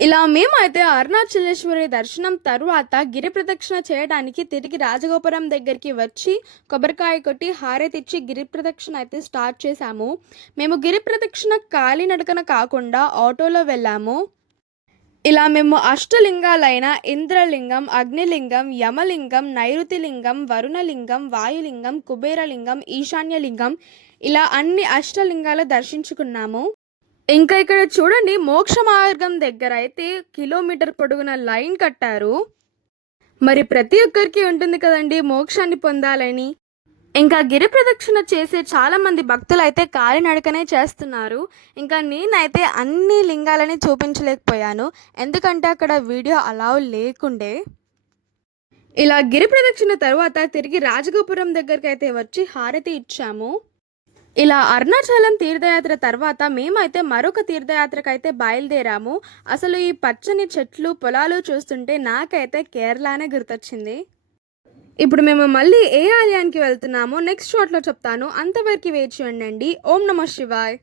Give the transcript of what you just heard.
ఇలా మేమైతే అరుణాచలేశ్వరి దర్శనం తరువాత గిరి ప్రదక్షిణ చేయడానికి తిరిగి రాజగోపురం దగ్గరికి వచ్చి కొబ్బరికాయ కొట్టి హారతిచ్చి గిరి ప్రదక్షిణ అయితే స్టార్ట్ చేశాము. మేము గిరి ప్రదక్షిణ కాలినడకన కాకుండా ఆటోలో వెళ్ళాము. ఇలా మేము అష్టలింగాలైన ఇంద్రలింగం, అగ్నిలింగం, యమలింగం, నైరుతిలింగం, వరుణలింగం, వాయులింగం, కుబేరలింగం, ఈశాన్యలింగం ఇలా అన్ని అష్టలింగాలు దర్శించుకున్నాము. ఇంకా ఇక్కడ చూడండి, మోక్ష మార్గం దగ్గర అయితే కిలోమీటర్ పొడుగున లైన్ కట్టారు. మరి ప్రతి ఒక్కరికి ఉంటుంది కదండి మోక్షాన్ని పొందాలని. ఇంకా గిరి ప్రదక్షిణ చేసే చాలామంది భక్తులు అయితే కాలినడకనే చేస్తున్నారు. ఇంకా నేనైతే అన్ని లింగాలని చూపించలేకపోయాను, ఎందుకంటే అక్కడ వీడియో అలౌ లేకుండే. ఇలా గిరి ప్రదక్షిణ తర్వాత తిరిగి రాజగోపురం దగ్గరికి అయితే వచ్చి హారతి ఇచ్చాము. ఇలా అరుణాచలం తీర్థయాత్ర తర్వాత మేమైతే మరొక తీర్థయాత్రకైతే బయలుదేరాము. అసలు ఈ పచ్చని చెట్లు పొలాలు చూస్తుంటే నాకైతే కేరళనే గుర్తొచ్చింది. ఇప్పుడు మేము మళ్ళీ ఏ ఆలయానికి వెళ్తున్నామో నెక్స్ట్ షాట్లో చెప్తాను. అంతవరకు వేచి ఉండండి. ఓం నమః శివాయ్.